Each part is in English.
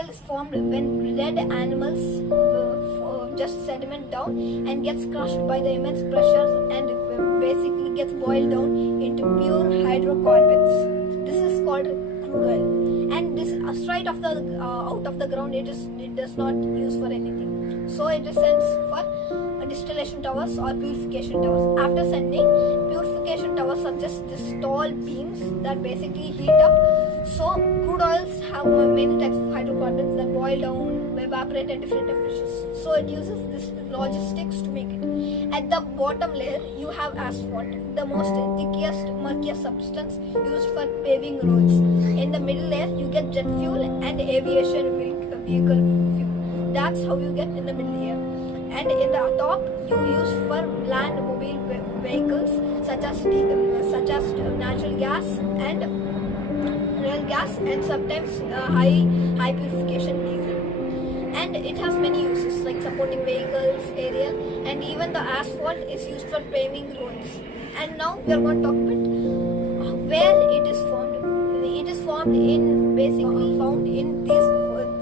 oil is formed when dead animals just sediment down and gets crushed by the immense pressure and basically gets boiled down into pure hydrocarbons. This is called crude oil, and this straight off the out of the ground it does not use for anything. So it is sent for distillation towers or purification towers. After sending, purification towers are just these tall beams that basically heat up. So crude oils have many types of hydrocarbons that boil down, evaporate at different temperatures. So it uses this logistics to make it. At the bottom layer, you have asphalt, the most thickest, murkiest substance used for paving roads. In the middle layer, you get jet fuel and aviation vehicle fuel. That's how you get in the middle layer. And in the top, you use for land mobile vehicles such as natural gas and real gas, and sometimes high purification diesel. And it has many uses like supporting vehicles, aerial, and even the asphalt is used for paving roads. And now we are going to talk about where it is formed. It is formed in basically found in these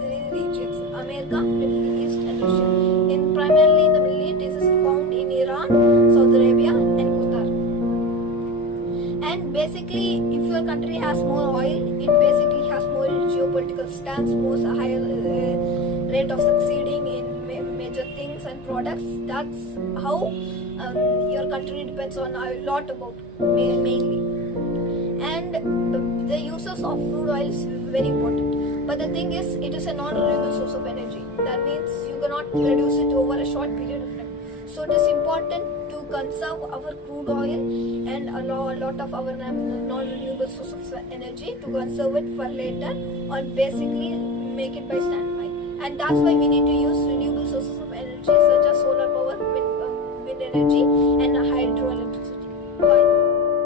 three regions: America, Middle East, and Russia. Primarily in the Middle East, it is found in Iran, Saudi Arabia, and Qatar. And basically, if your country has more oil, it basically has more geopolitical stance, more higher rate of succeeding in major things and products. That's how your country depends on a lot about mainly. And the uses of crude oil is very important. But the thing is, it is a non-renewable source of energy. That means you cannot produce it over a short period of time. So it is important to conserve our crude oil and a lot of our non-renewable source of energy, to conserve it for later, or basically make it by standby. And that's why we need to use renewable sources of energy such as solar power, wind energy, and hydroelectricity. Bye.